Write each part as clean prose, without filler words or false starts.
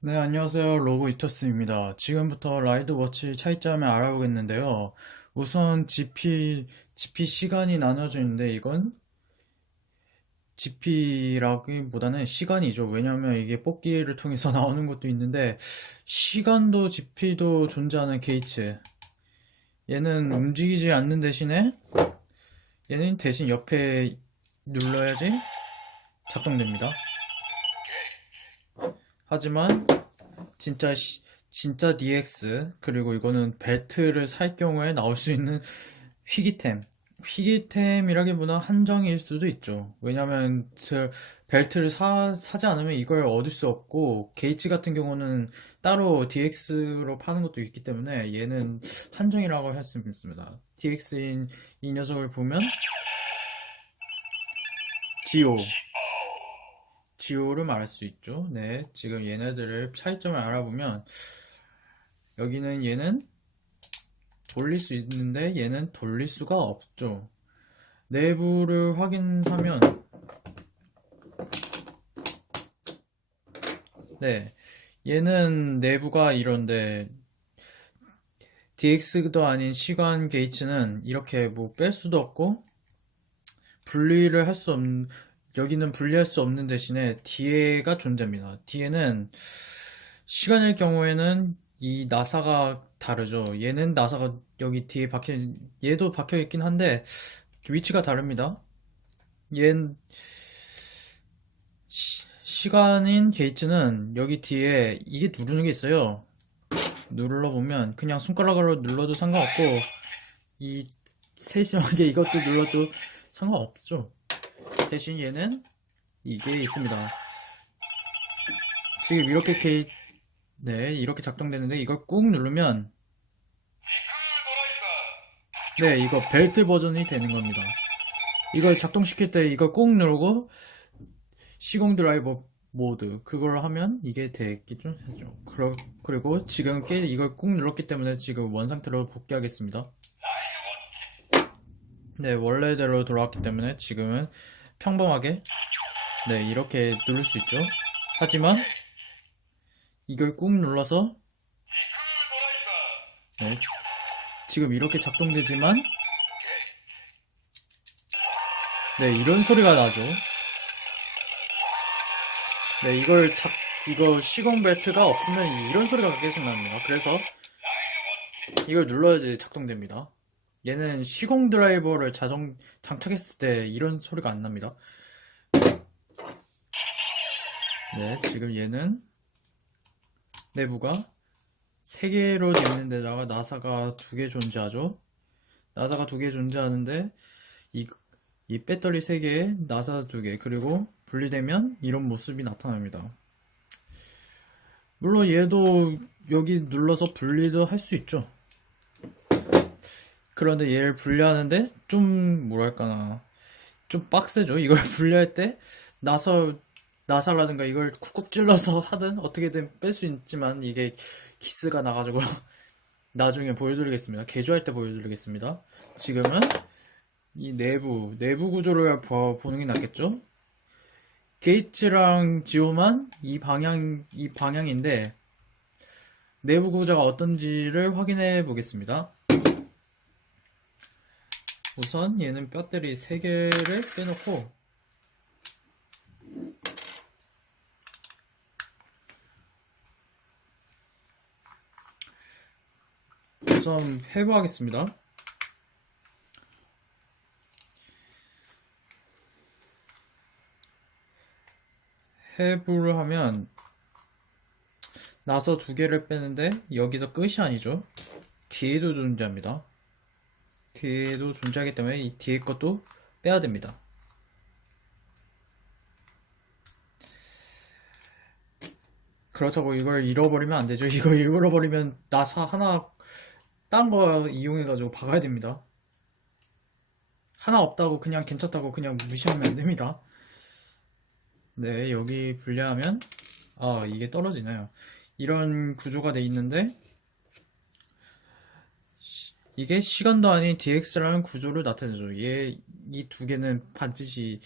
네, 안녕하세요. 로보 이터스입니다. 지금부터 라이드 워치 차이점을 알아보겠는데요. 우선 GP 시간이 나눠져 있는데 이건 GP라기보다는 시간이죠. 왜냐하면 이게 뽑기를 통해서 나오는 것도 있는데 시간도 GP도 존재하는 게이츠. 얘는 움직이지 않는 대신에 얘는 대신 옆에 눌러야지 작동됩니다. 하지만 진짜 진짜 DX 그리고 이거는 벨트를 살 경우에 나올 수 있는 희귀템. 희귀템이라기보다 한정일 수도 있죠. 왜냐면 벨트를 사지 않으면 이걸 얻을 수 없고 게이지 같은 경우는 따로 DX로 파는 것도 있기 때문에 얘는 한정이라고 할 수 있습니다. DX인 이 녀석을 보면 지오 지오를 말할 수 있죠. 네, 지금 얘네들을 차이점을 알아보면 여기는 얘는 돌릴 수 있는데 얘는 돌릴 수가 없죠. 내부를 확인하면 네, 얘는 내부가 이런데 DX도 아닌 시간 게이츠는 이렇게 뭐 뺄 수도 없고 분리를 할 수 없는 여기는 분리할 수 없는 대신에 뒤에가 존재합니다. 뒤에는 시간일 경우에는 이 나사가 다르죠. 얘는 나사가 여기 뒤에 얘도 박혀 있긴 한데 위치가 다릅니다. 얘는 시간인 게이츠는 여기 뒤에 이게 누르는 게 있어요. 눌러보면 그냥 손가락으로 눌러도 상관없고 이 세심하게 이것도 눌러도 상관없죠. 대신 얘는 이게 있습니다. 지금 이렇게 네, 이렇게 작동되는데 이걸 꾹 누르면 네, 이거 벨트 버전이 되는 겁니다. 이걸 작동시킬 때 이걸 꾹 누르고 시공 드라이버 모드 그걸 하면 이게 되겠죠. 그리고 지금 이걸 꾹 눌렀기 때문에 지금 원 상태로 복귀하겠습니다. 네, 원래대로 돌아왔기 때문에 지금은 평범하게 네, 이렇게 누를 수 있죠. 하지만 이걸 꾹 눌러서 네, 지금 이렇게 작동되지만 네, 이런 소리가 나죠. 네, 이거 시공 벨트가 없으면 이런 소리가 계속 납니다. 그래서 이걸 눌러야지 작동됩니다. 얘는 시공 드라이버를 장착했을 때 이런 소리가 안 납니다. 네, 지금 얘는 내부가 3개로 되어 있는 데다가 나사가 2개 존재하죠. 나사가 2개 존재하는데 이, 이 배터리 3개에 나사 2개 그리고 분리되면 이런 모습이 나타납니다. 물론 얘도 여기 눌러서 분리도 할 수 있죠. 그런데 얘를 분리하는데 좀 뭐랄까나 좀 빡세죠. 이걸 분리할 때 나사 나사라든가 이걸 쿡쿡 찔러서 하든 어떻게든 뺄 수 있지만 이게 기스가 나가지고 나중에 보여드리겠습니다. 개조할 때 보여드리겠습니다. 지금은 이 내부 구조를 보는 게 낫겠죠? 게이츠랑 지오만 이 방향인데 내부 구조가 어떤지를 확인해 보겠습니다. 우선 얘는 배터리 3개를 빼놓고 우선 해부하겠습니다. 해부를 하면 나서 2개를 빼는데 여기서 끝이 아니죠. 뒤에도 존재합니다. 뒤에도 존재하기 때문에 이 뒤에 것도 빼야 됩니다. 그렇다고 이걸 잃어버리면 안 되죠. 이거 잃어버리면 나사 하나 딴 거 이용해가지고 박아야 됩니다. 하나 없다고 그냥 괜찮다고 그냥 무시하면 안 됩니다. 네, 여기 분리하면 이게 떨어지나요? 이런 구조가 돼 있는데 이게 시간도 아닌 DX라는 구조를 나타내죠. 이 2개는 반드시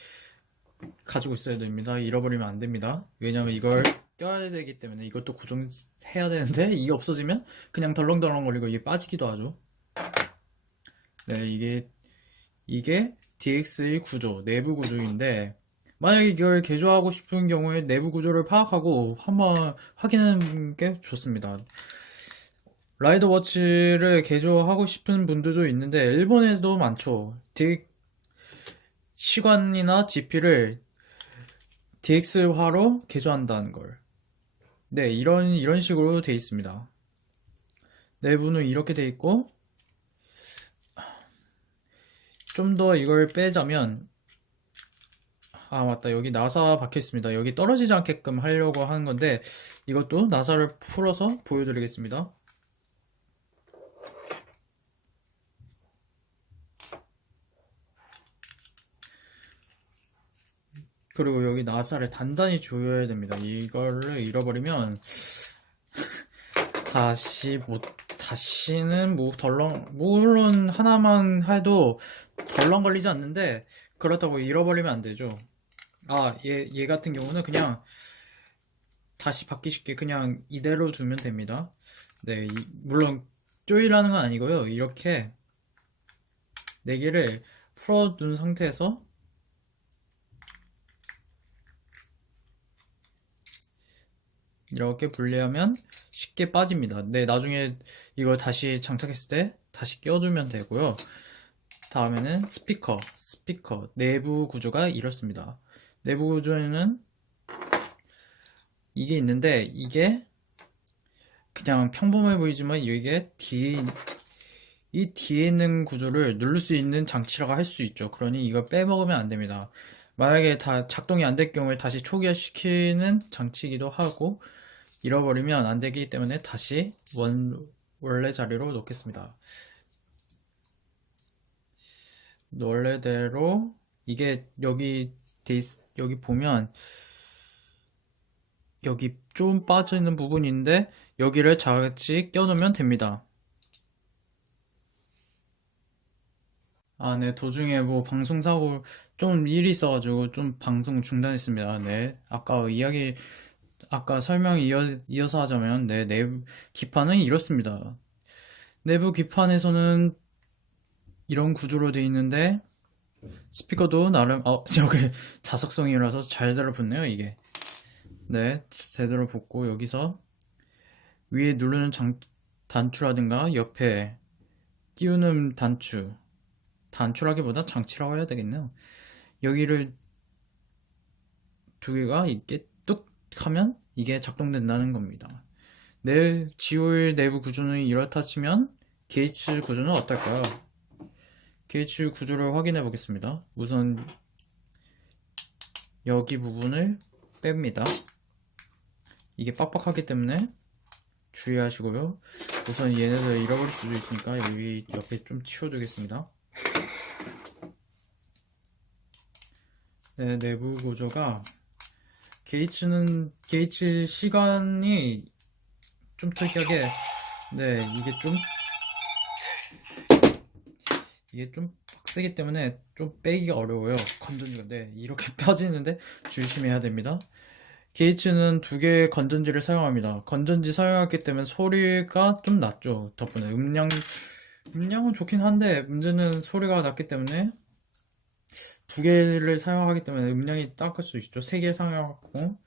가지고 있어야 됩니다. 잃어버리면 안 됩니다. 왜냐면 이걸 껴야 되기 때문에 이것도 고정해야 되는데 이게 없어지면 그냥 덜렁덜렁거리고 이게 빠지기도 하죠. 네, 이게 DX의 구조, 내부 구조인데 만약에 이걸 개조하고 싶은 경우에 내부 구조를 파악하고 한번 확인하는 게 좋습니다. 라이더 워치를 개조하고 싶은 분들도 있는데 일본에도 많죠. 시간이나 GP를 DX화로 개조한다는 걸. 네, 이런 식으로 돼 있습니다. 내부는 이렇게 돼 있고 좀 더 이걸 빼자면 아, 맞다. 여기 나사 박혀 있습니다. 여기 떨어지지 않게끔 하려고 하는 건데 이것도 나사를 풀어서 보여드리겠습니다. 그리고 여기 나사를 단단히 조여야 됩니다. 이거를 잃어버리면 다시는 뭐 물론 하나만 해도 덜렁 걸리지 않는데 그렇다고 잃어버리면 안 되죠. 아, 얘 같은 경우는 그냥 다시 받기 쉽게 그냥 이대로 두면 됩니다. 네, 물론 조이라는 건 아니고요. 이렇게 네 개를 풀어둔 상태에서 이렇게 분리하면 쉽게 빠집니다. 네, 나중에 이걸 다시 장착했을 때 다시 껴주면 되고요. 다음에는 스피커 내부 구조가 이렇습니다. 내부 구조에는 이게 있는데 이게 그냥 평범해 보이지만 이게 이 뒤에 있는 구조를 누를 수 있는 장치라고 할 수 있죠. 그러니 이걸 빼먹으면 안 됩니다. 만약에 다 작동이 안 될 경우에 다시 초기화시키는 장치이기도 하고 잃어버리면 안 되기 때문에 다시 원래 자리로 놓겠습니다. 원래대로 이게 여기 보면 여기 좀 빠져있는 부분인데 여기를 같이 껴놓으면 됩니다. 아, 네, 도중에 뭐 방송사고 좀 일이 있어가지고 좀 방송 중단했습니다. 네, 아까 설명 이어서 하자면, 네, 내부 기판은 이렇습니다. 내부 기판에서는 이런 구조로 되어 있는데 스피커도 나름 여기 자석성이라서 잘 달라붙네요 이게. 네, 제대로 붙고 여기서 위에 누르는 단추라든가 옆에 끼우는 단추라기보다 장치라고 해야 되겠네요. 여기를 두 개가 이렇게 뚝 하면 이게 작동된다는 겁니다. 지울 내부 구조는 이렇다 치면 게이츠 구조는 어떨까요? 게이츠 구조를 확인해 보겠습니다. 우선 여기 부분을 뺍니다. 이게 빡빡하기 때문에 주의하시고요. 우선 얘네들 잃어버릴 수도 있으니까 여기 옆에 좀 치워주겠습니다. 네, 내부 구조가 게이츠 시간이 좀 특이하게 네, 이게 좀 빡세기 때문에 좀 빼기가 어려워요. 건전지가. 네, 이렇게 빠지는데 조심해야 됩니다. 게이츠는 두 개의 건전지를 사용합니다. 건전지 사용하기 때문에 소리가 좀 낮죠. 덕분에 음량은 좋긴 한데 문제는 소리가 낮기 때문에 두 개를 사용하기 때문에 음량이 닦을 수 있죠. 세 개 사용하고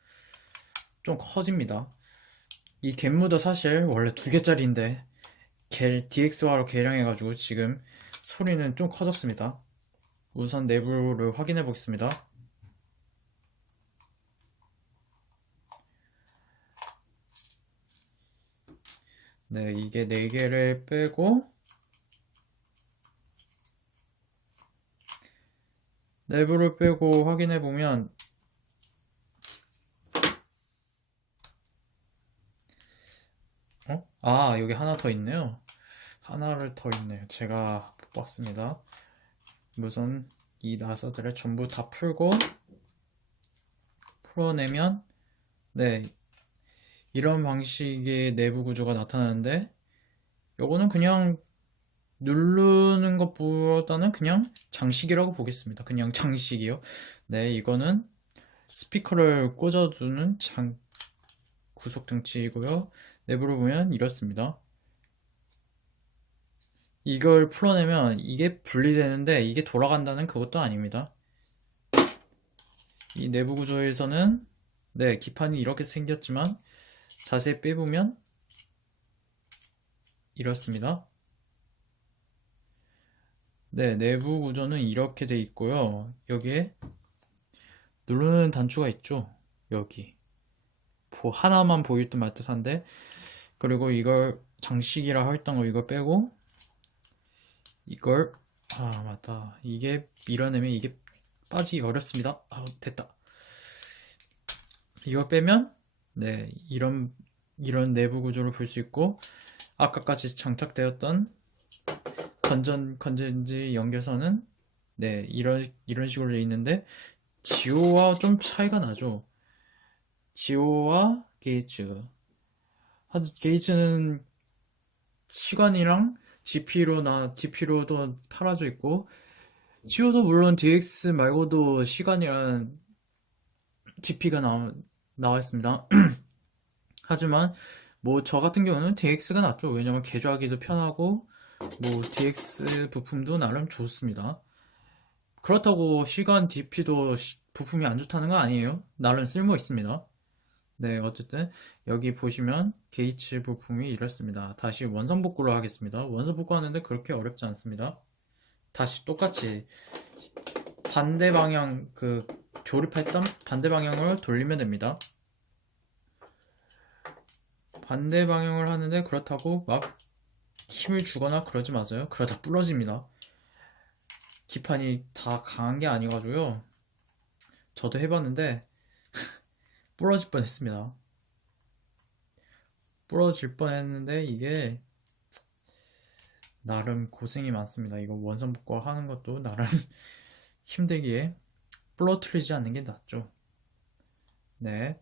좀 커집니다. 이 갯무도 사실 원래 두 개짜리인데 DX화로 개량해가지고 지금 소리는 좀 커졌습니다. 우선 내부를 확인해 보겠습니다. 네, 이게 4개를 빼고 내부를 빼고 확인해 보면 아, 여기 하나 더 있네요. 하나를 더 있네요. 제가 못 봤습니다. 우선 이 나사들을 전부 다 풀어내면 네, 이런 방식의 내부 구조가 나타나는데 요거는 그냥 누르는 것보다는 그냥 장식이라고 보겠습니다. 그냥 장식이요. 네, 이거는 스피커를 꽂아두는 구속 등치이고요. 내부를 보면 이렇습니다. 이걸 풀어내면 이게 분리되는데 이게 돌아간다는 그것도 아닙니다. 이 내부 구조에서는 네, 기판이 이렇게 생겼지만 자세히 빼보면 이렇습니다. 네, 내부 구조는 이렇게 돼 있고요. 여기에 누르는 단추가 있죠. 여기 하나만 보일 듯 말 듯한데, 그리고 이걸 장식이라 했던 거 이거 빼고 이걸 맞다, 이게 밀어내면 이게 빠지기 어렵습니다. 됐다. 이거 빼면 네, 이런 내부 구조를 볼 수 있고, 아까까지 장착되었던 건전지 연결선은 네, 이런 식으로 되어 있는데 지오와 좀 차이가 나죠. 지오와 게이츠. 게이츠는 시간이랑 DP로도 팔아져 있고, 지오도 물론 DX 말고도 시간이랑 DP가 나와 있습니다. 하지만 뭐 저 같은 경우는 DX가 낫죠. 왜냐면 개조하기도 편하고 뭐 DX 부품도 나름 좋습니다. 그렇다고 시간 DP도 부품이 안 좋다는 건 아니에요. 나름 쓸모 있습니다. 네, 어쨌든 여기 보시면 게이츠 부품이 이렇습니다. 다시 원선 복구를 하겠습니다. 원선 복구하는데 그렇게 어렵지 않습니다. 다시 똑같이 반대 방향, 조립했던 반대 방향으로 돌리면 됩니다. 반대 방향을 하는데 그렇다고 막 힘을 주거나 그러지 마세요. 그러다 부러집니다. 기판이 다 강한 게 아니가지고요. 저도 해봤는데 부러질 뻔했습니다. 부러질 뻔했는데 이게 나름 고생이 많습니다. 이거 원선 복구 하는 것도 나름 힘들기에 부러뜨리지 않는 게 낫죠. 네,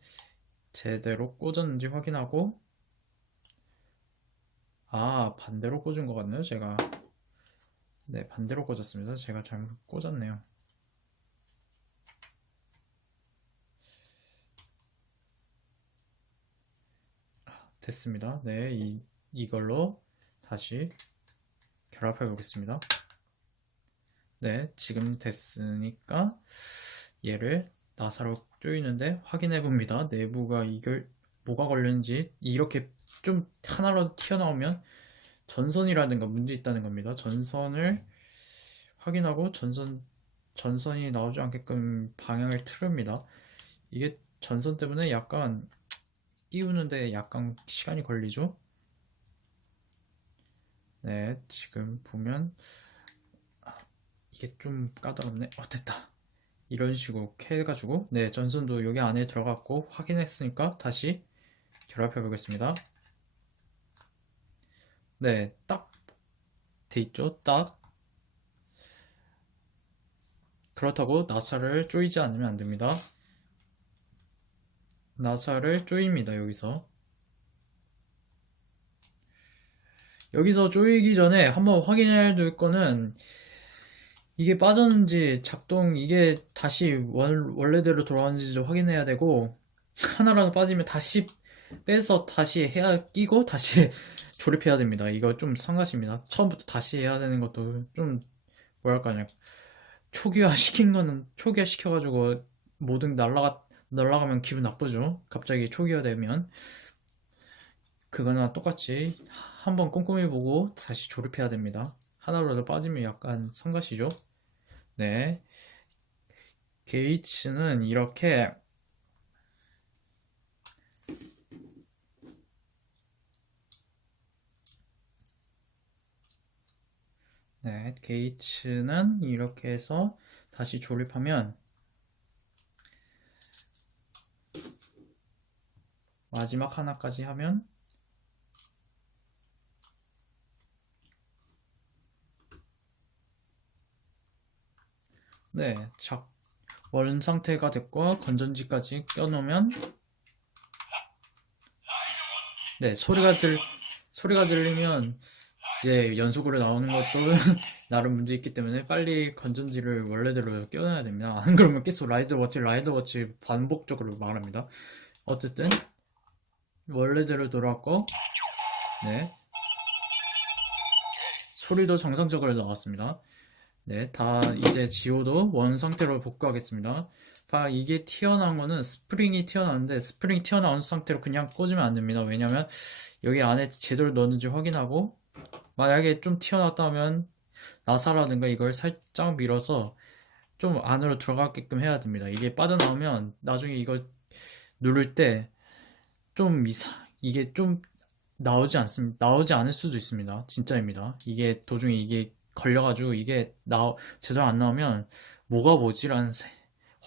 제대로 꽂았는지 확인하고, 반대로 꽂은 것 같네요. 제가 네, 반대로 꽂았습니다. 제가 잘못 꽂았네요. 됐습니다. 네, 이걸로 다시 결합해 보겠습니다. 네, 지금 됐으니까 얘를 나사로 조이는데 확인해 봅니다. 내부가 이걸 뭐가 걸렸는지. 이렇게 좀 하나라도 튀어나오면 전선이라든가 문제 있다는 겁니다. 전선을 확인하고 전선이 나오지 않게끔 방향을 틀습니다. 이게 전선 때문에 약간 끼우는데 약간 시간이 걸리죠. 네, 지금 보면 이게 좀 까다롭네. 됐다. 이런 식으로 해가지고 네, 전선도 여기 안에 들어갔고 확인했으니까 다시 결합해 보겠습니다. 네, 딱 돼 있죠. 딱. 그렇다고 나사를 조이지 않으면 안 됩니다. 나사를 조입니다. 여기서 조이기 전에 한번 확인해야 될 거는, 이게 빠졌는지 이게 다시 원래대로 돌아왔는지 확인해야 되고, 하나라도 빠지면 다시 빼서 다시 끼고 다시 조립해야 됩니다. 이거 좀 성가십니다. 처음부터 다시 해야 되는 것도 좀 뭐랄까요, 초기화 시켜가지고 모든 날라가면 기분 나쁘죠. 갑자기 초기화 되면. 그거나 똑같이 한번 꼼꼼히 보고 다시 조립해야 됩니다. 하나라도 빠지면 약간 성가시죠. 네, 게이츠는 이렇게 네, 게이츠는 이렇게 해서 다시 조립하면 마지막 하나까지 하면 네, 원 상태가 됐고 건전지까지 껴놓으면 네, 소리가 들리면 이제 연속으로 나오는 것도 나름 문제 있기 때문에 빨리 건전지를 원래대로 껴놔야 됩니다. 안 그러면 계속 라이더 워치 반복적으로 말합니다. 어쨌든 원래대로 돌아왔고, 네. 소리도 정상적으로 나왔습니다. 네, 다 이제 지호도 원 상태로 복구하겠습니다. 이게 튀어나온 거는 스프링이 튀어나왔는데 스프링 튀어나온 상태로 그냥 꽂으면 안 됩니다. 왜냐면 여기 안에 제대로 넣었는지 확인하고 만약에 좀 튀어나왔다면 나사라든가 이걸 살짝 밀어서 좀 안으로 들어가게끔 해야 됩니다. 이게 빠져나오면 나중에 이거 누를 때 좀 이게 좀 나오지 않을 수도 있습니다. 진짜입니다. 이게 도중에 이게 걸려가지고 이게 제대로 안 나오면 뭐가 뭐지라는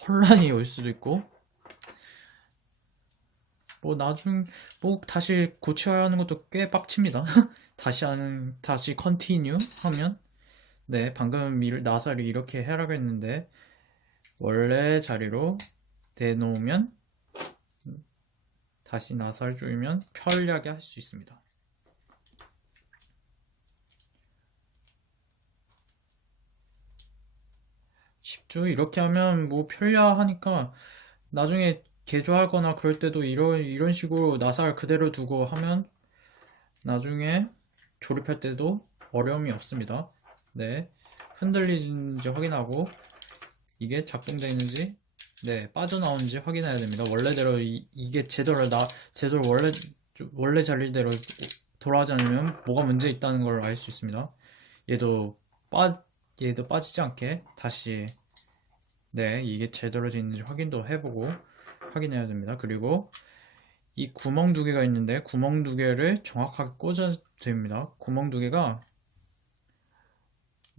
혼란이 올 수도 있고 뭐 뭐 다시 고쳐야 하는 것도 꽤 빡칩니다. 다시 컨티뉴 하면 네, 방금 나사를 이렇게 해라고 했는데 원래 자리로 대놓으면 다시 나사를 조이면 편리하게 할 수 있습니다. 쉽죠? 이렇게 하면 뭐 편리하니까 나중에 개조하거나 그럴 때도 이런 식으로 나사를 그대로 두고 하면 나중에 조립할 때도 어려움이 없습니다. 네, 흔들리는지 확인하고 이게 작동되어 있는지 네, 빠져나오는지 확인해야 됩니다. 원래대로 이게 제대로 원래 자리대로 돌아가지 않으면 뭐가 문제 있다는 걸 알 수 있습니다. 얘도 얘도 빠지지 않게 다시 네, 이게 제대로 되어 있는지 확인도 확인해야 됩니다. 그리고 이 구멍 두 개가 있는데 구멍 두 개를 정확하게 꽂아야 됩니다. 구멍 두 개가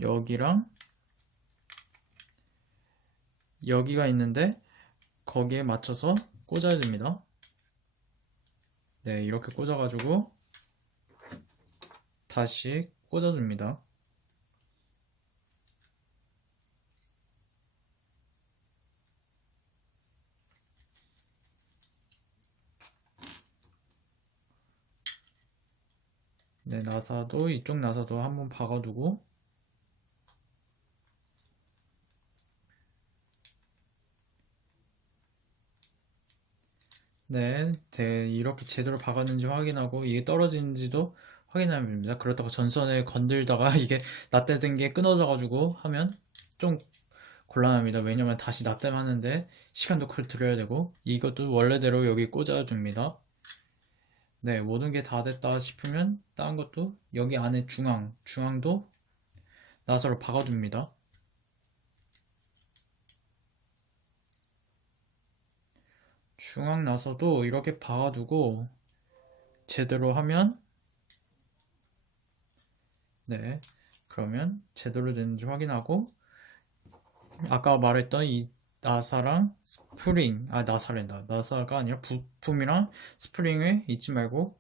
여기랑 여기가 있는데 거기에 맞춰서 꽂아야 됩니다. 네, 이렇게 꽂아가지고 다시 꽂아줍니다. 네, 이쪽 나사도 한번 박아두고 네, 이렇게 제대로 박았는지 확인하고 이게 떨어지는지도 확인하면 됩니다. 그렇다고 전선을 건들다가 이게 낫대된 게 끊어져가지고 하면 좀 곤란합니다. 왜냐면 다시 납땜 하는데 시간도 들여야 되고 이것도 원래대로 여기 꽂아줍니다. 네, 모든 게 다 됐다 싶으면 다른 것도 여기 안에 중앙도 나사로 박아줍니다. 중앙 나사도 이렇게 박아두고 제대로 하면 네, 그러면 제대로 되는지 확인하고 아까 말했던 이 나사랑 나사가 아니라 부품이랑 스프링을 잊지 말고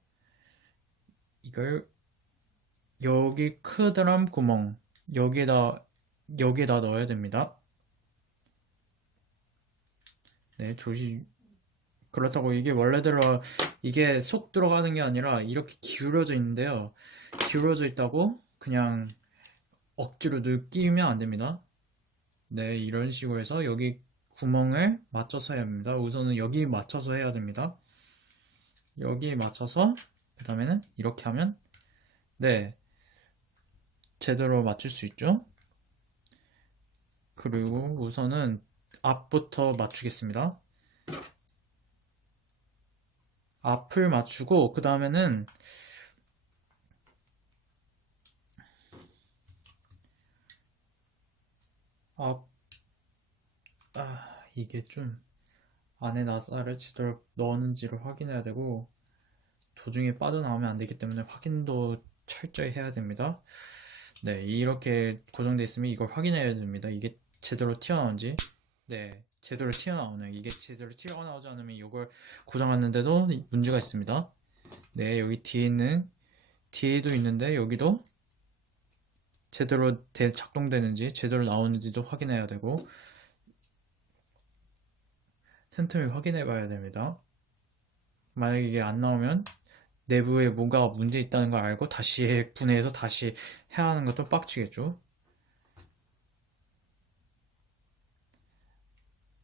이걸 여기 크드람 구멍 여기에다 넣어야 됩니다. 네, 그렇다고 이게 원래대로 이게 속 들어가는 게 아니라 이렇게 기울어져 있는데요. 기울어져 있다고 그냥 억지로 끼면 안 됩니다. 네, 이런 식으로 해서 여기 구멍을 맞춰서 해야 합니다. 우선은 여기 맞춰서 해야 됩니다. 여기 맞춰서 그 다음에는 이렇게 하면 네, 제대로 맞출 수 있죠. 그리고 우선은 앞부터 맞추겠습니다. 앞을 맞추고 그 다음에는 이게 좀 안에 나사를 제대로 넣었는지를 확인해야 되고 도중에 빠져나오면 안 되기 때문에 확인도 철저히 해야 됩니다. 네, 이렇게 고정되어 있으면 이걸 확인해야 됩니다. 이게 제대로 튀어나오는지. 네, 제대로 튀어나오네요. 이게 제대로 튀어나오지 않으면 이걸 고정하는데도 문제가 있습니다. 네, 여기 뒤에도 있는데 여기도 제대로 작동되는지 제대로 나오는지도 확인해야 되고 틈틈이 확인해 봐야 됩니다. 만약에 이게 안 나오면 내부에 뭔가 문제 있다는 걸 알고 다시 분해해서 다시 해야 하는 것도 빡치겠죠.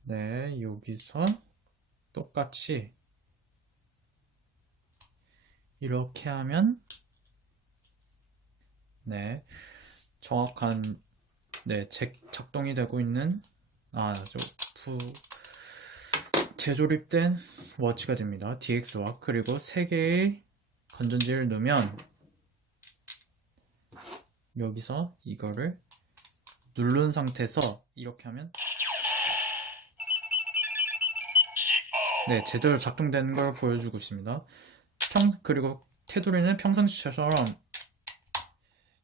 네, 여기서 똑같이 이렇게 하면 네, 정확한 작동이 되고 있는 재조립된 워치가 됩니다. DX와 그리고 3개의 건전지를 넣으면 여기서 이거를 누른 상태에서 이렇게 하면 제대로 작동되는 걸 보여주고 있습니다. 그리고 테두리는 평상시처럼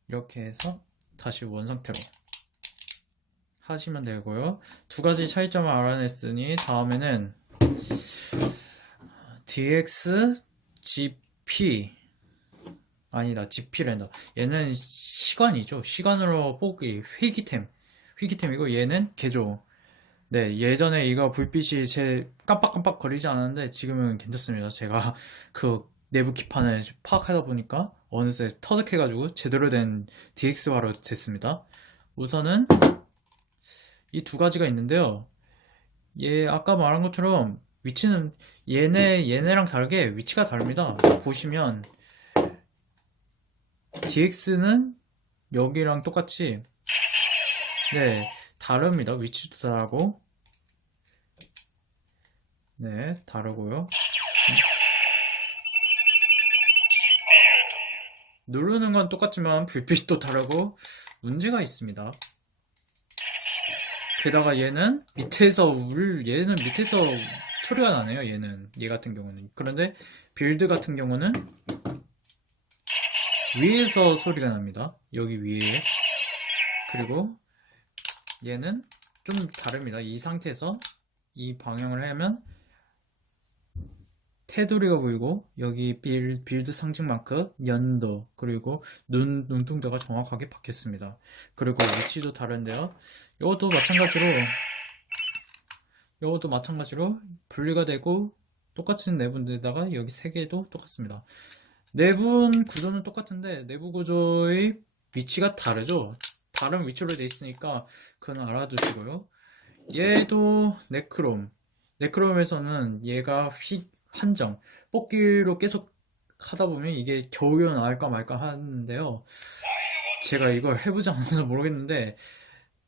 이렇게 해서 다시 원상태로 하시면 되고요. 2가지 차이점을 알아냈으니 다음에는 DX, GP 아니다, GP랜다. 얘는 시간이죠. 시간으로 뽑기, 희귀템이고 얘는 개조. 예전에 이거 불빛이 깜빡깜빡 거리지 않았는데 지금은 괜찮습니다. 제가 그 내부 기판을 파악하다 보니까 어느새 터득해가지고 제대로 된 DX화로 됐습니다. 우선은 이 2가지가 있는데요. 아까 말한 것처럼 위치는 얘네랑 다르게 위치가 다릅니다. 보시면 DX는 여기랑 똑같이 다릅니다. 위치도 다르고 다르고요. 누르는 건 똑같지만 불빛도 다르고 문제가 있습니다. 게다가 얘는 밑에서 소리가 나네요. 얘 같은 경우는. 그런데 빌드 같은 경우는 위에서 소리가 납니다. 여기 위에. 그리고 얘는 좀 다릅니다. 이 상태에서 이 방향을 하면 테두리가 보이고 여기 빌드 상징 마크, 연도, 그리고 눈동자가 정확하게 박혔습니다. 그리고 위치도 다른데요. 이것도 마찬가지로 분리가 되고 똑같은 내부인데다가 여기 3개도 똑같습니다. 내부 구조는 똑같은데 내부 구조의 위치가 다르죠. 다른 위치로 돼 있으니까 그건 알아두시고요. 얘도 네크롬에서는 얘가 한정 뽑기로 계속 하다 보면 이게 겨우 나올까 말까 하는데요. 제가 이걸 해보지 않아서 모르겠는데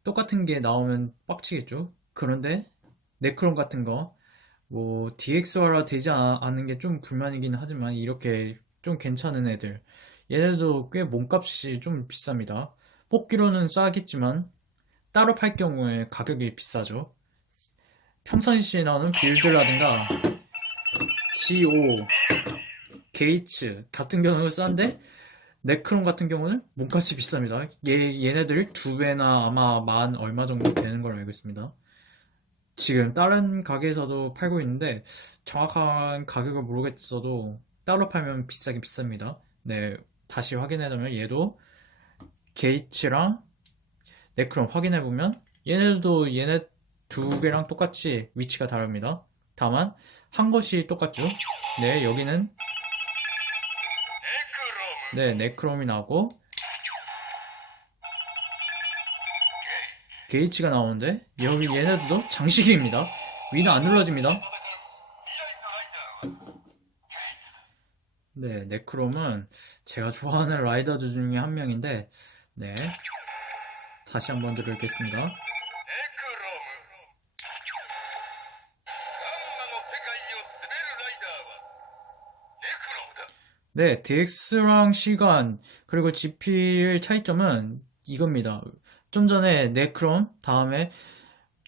똑같은 게 나오면 빡치겠죠. 그런데 네크롬 같은 거 뭐 DX화라 되지 않은 게 좀 불만이긴 하지만 이렇게 좀 괜찮은 애들, 얘네도 꽤 몸값이 좀 비쌉니다. 뽑기로는 싸겠지만 따로 팔 경우에 가격이 비싸죠. 평상시에 나오는 빌드라든가 G5, 게이츠 같은 경우는 싼데 네크롬 같은 경우는 몸값이 비쌉니다. 얘네들 2배나 아마 만 얼마 정도 되는 걸로 알고 있습니다. 지금 다른 가게에서도 팔고 있는데 정확한 가격을 모르겠어도 따로 팔면 비싸긴 비쌉니다. 다시 확인해보면 얘도 게이츠랑 네크롬 확인해보면 얘네도 얘네 2개랑 똑같이 위치가 다릅니다. 다만 한 것이 똑같죠. 여기는 네크롬이 나오고 게이츠가 나오는데 여기 얘네들도 장식입니다. 위는 안 눌러집니다. 네크롬은 제가 좋아하는 라이더들 중에 한 명인데 다시 한번 들어보겠습니다. DX랑 시간 그리고 GP의 차이점은 이겁니다. 좀 전에 네크롬 다음에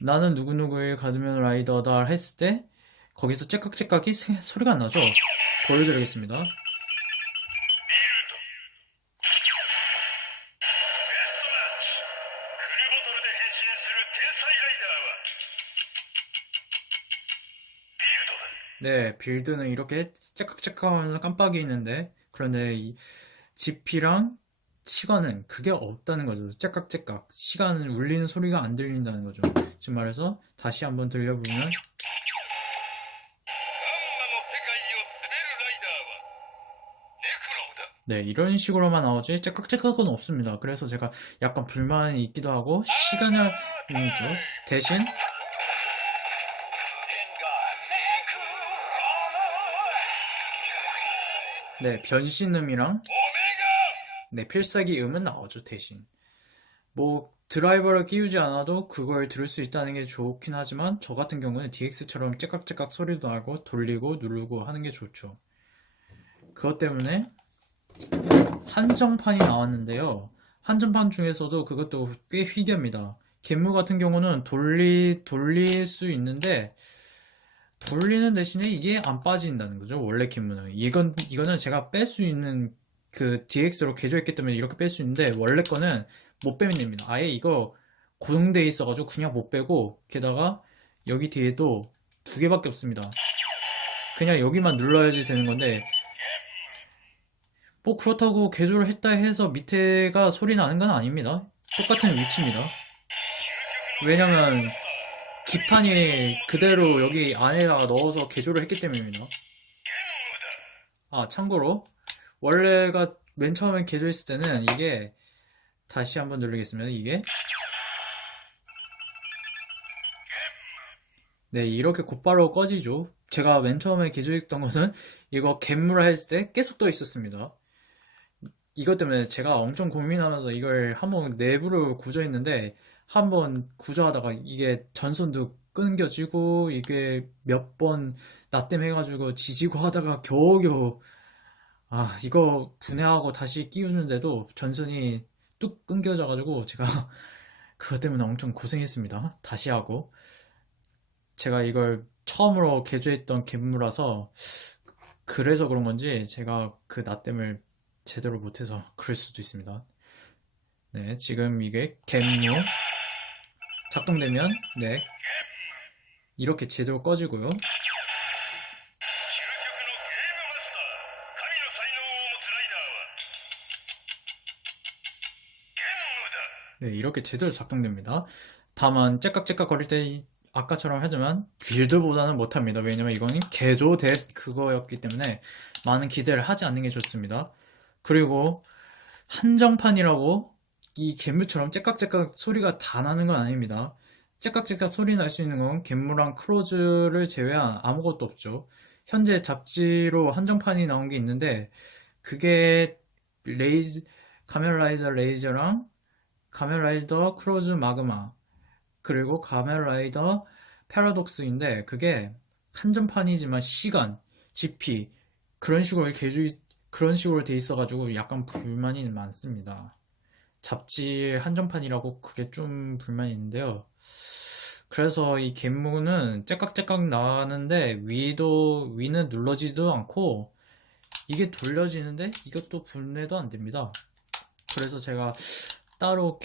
나는 누구누구의 가드면 라이더다 했을 때 거기서 째깍째깍이 소리가 안 나죠. 보여드리겠습니다. 빌드는 이렇게 째깍째깍 하면서 깜빡이 있는데, 그런데 이 GP랑 시간은 그게 없다는 거죠. 째깍째깍 시간은 울리는 소리가 안 들린다는 거죠. 지금 말해서 다시 한번 들려보면 이런 식으로만 나오지 째깍째깍은 없습니다. 그래서 제가 약간 불만이 있기도 하고 시간을 대신 네, 변신음이랑 네, 필살기 음은 나오죠, 대신. 뭐 드라이버를 끼우지 않아도 그걸 들을 수 있다는 게 좋긴 하지만 저 같은 경우는 DX처럼 째깍째깍 소리도 나고 돌리고 누르고 하는 게 좋죠. 그것 때문에 한정판이 나왔는데요. 한정판 중에서도 그것도 꽤 희귀합니다. 갯무 같은 경우는 돌릴 수 있는데 돌리는 대신에 이게 안 빠진다는 거죠. 원래 갯무는. 이거는 제가 뺄 수 있는 그 DX로 개조했기 때문에 이렇게 뺄 수 있는데 원래 거는 못 빼면 됩니다. 아예 이거 고정돼 있어가지고 그냥 못 빼고 게다가 여기 뒤에도 두 개밖에 없습니다. 그냥 여기만 눌러야지 되는 건데 뭐 그렇다고 개조를 했다 해서 밑에가 소리 나는 건 아닙니다. 똑같은 위치입니다. 왜냐면 기판이 그대로 여기 안에다가 넣어서 개조를 했기 때문입니다. 아, 참고로 원래가 맨 처음에 개조했을 때는 이게 다시 한번 누르겠습니다. 이게 네, 이렇게 곧바로 꺼지죠. 제가 맨 처음에 개조했던 거는 이거 갯물 했을 때 계속 떠 있었습니다. 이것 때문에 제가 엄청 고민하면서 이걸 한번 내부를 구조했는데 한번 구조하다가 이게 전선도 끊겨지고 이게 몇 번 나땜 해가지고 지지고 하다가 겨우겨우 이거 분해하고 다시 끼우는데도 전선이 뚝 끊겨져가지고 제가 그것 때문에 엄청 고생했습니다. 다시 하고 제가 이걸 처음으로 개조했던 갯무라서 그래서 그런 건지 제가 그 나땜을 제대로 못해서 그럴 수도 있습니다. 네, 지금 이게 갯무 작동되면 네 이렇게 제대로 꺼지고요. 네, 이렇게 제대로 작동됩니다. 다만 째깍째깍 거릴 때 아까처럼 하지만 빌드보다는 못합니다. 왜냐면 이거는 개조된 그거였기 때문에 많은 기대를 하지 않는 게 좋습니다. 그리고 한정판이라고 이 갯물처럼 째깍째깍 소리가 다 나는 건 아닙니다. 째깍째깍 소리 날 수 있는 건 갯물랑 크로즈를 제외한 아무것도 없죠. 현재 잡지로 한정판이 나온 게 있는데 그게 카멜라이저 레이저랑 카멜라이더 크로즈 마그마 그리고 카멜라이더 패러독스인데 그게 한정판이지만 시간, GP 그런 식으로 돼 있어가지고 약간 불만이 많습니다. 잡지 한정판이라고 그게 좀 불만이 있는데요. 그래서 이 갯무는 째깍째깍 나는데 위는 눌러지도 않고 이게 돌려지는데 이것도 분해도 안 됩니다. 그래서 제가 따로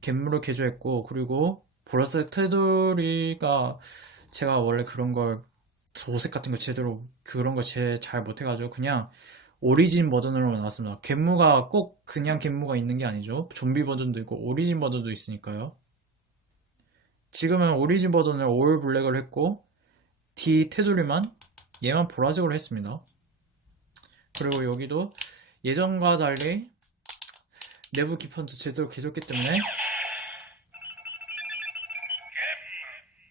갯무를 개조했고 그리고 보라색 테두리가 제가 원래 그런 걸 도색 같은 거 제대로 그런 거 잘 못해가지고 그냥 오리진 버전으로 나왔습니다. 갯무가 꼭 그냥 갯무가 있는 게 아니죠. 좀비 버전도 있고 오리진 버전도 있으니까요. 지금은 오리진 버전을 올 블랙을 했고 D 테두리만 얘만 보라색으로 했습니다. 그리고 여기도 예전과 달리 내부 기판도 제대로 개조했기 때문에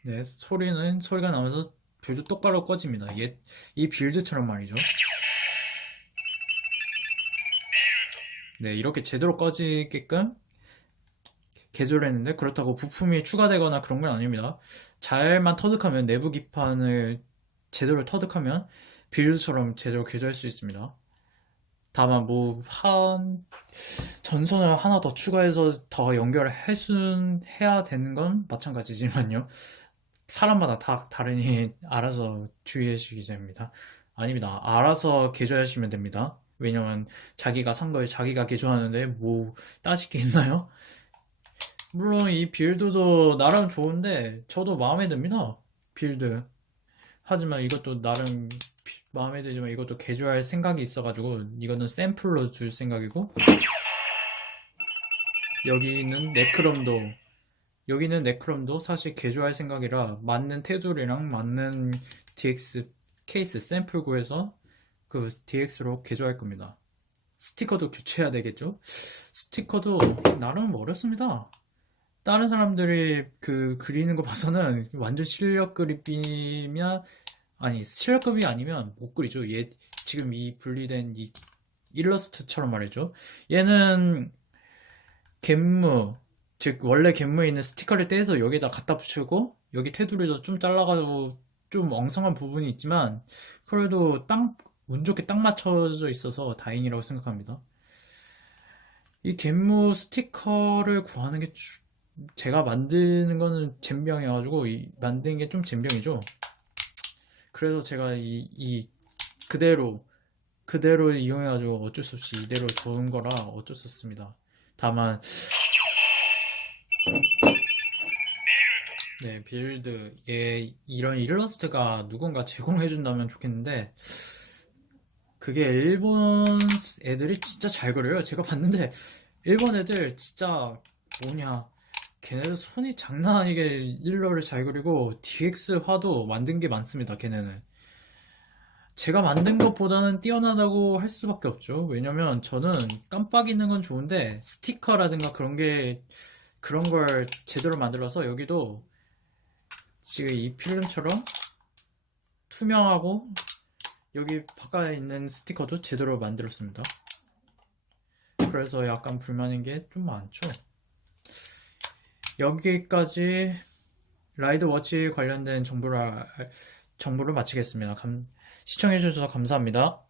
네, 소리가 나면서 불도 똑바로 꺼집니다. 이 빌드처럼 말이죠. 네, 이렇게 제대로 꺼지게끔 개조를 했는데 그렇다고 부품이 추가되거나 그런 건 아닙니다. 잘만 터득하면 내부 기판을 제대로 터득하면 빌드처럼 제대로 개조할 수 있습니다. 다만 전선을 하나 더 추가해서 더 연결을 해야 되는 건 마찬가지지만요. 사람마다 다 다르니 알아서 주의해 주시기 바랍니다. 아닙니다. 알아서 개조하시면 됩니다. 왜냐면 자기가 산 걸 자기가 개조하는데 뭐 따질 게 있나요? 물론 이 빌드도 나름 좋은데 저도 마음에 듭니다. 빌드. 하지만 이것도 나름 마음에 들지만 이것도 개조할 생각이 있어가지고 이거는 샘플로 줄 생각이고 여기는 네크롬도 사실 개조할 생각이라 맞는 테두리랑 맞는 DX 케이스 샘플 구해서 그 DX로 개조할 겁니다. 스티커도 교체해야 되겠죠? 스티커도 나름 어렵습니다. 다른 사람들이 그 그리는 거 봐서는 완전 실력급이 아니면 못 그리죠. 지금 이 분리된 이 일러스트처럼 말이죠. 얘는 갯무, 즉 원래 갯무에 있는 스티커를 떼서 여기다 갖다 붙이고 여기 테두리도 좀 잘라가지고 좀 엉성한 부분이 있지만 그래도 운 좋게 딱 맞춰져 있어서 다행이라고 생각합니다. 이 갯무 스티커를 구하는 게 제가 만드는 거는 젬병이어가지고 만드는 게 좀 젬병이죠. 그래서 제가 이 그대로 이용해가지고 어쩔 수 없이 이대로 둔 거라 어쩔 수 없습니다. 다만 네, 빌드 이런 일러스트가 누군가 제공해준다면 좋겠는데 그게 일본 애들이 진짜 잘 그려요. 제가 봤는데 일본 애들 진짜 뭐냐, 걔네들 손이 장난 아니게 일러를 잘 그리고 DX화도 만든 게 많습니다. 걔네는 제가 만든 것보다는 뛰어나다고 할 수밖에 없죠. 왜냐면 저는 깜빡이는 건 좋은데 스티커라든가 그런 걸 제대로 만들어서 여기도 지금 이 필름처럼 투명하고 여기 바깥에 있는 스티커도 제대로 만들었습니다. 그래서 약간 불만인 게 좀 많죠. 여기까지 라이드 워치 관련된 정보를 마치겠습니다. 시청해주셔서 감사합니다.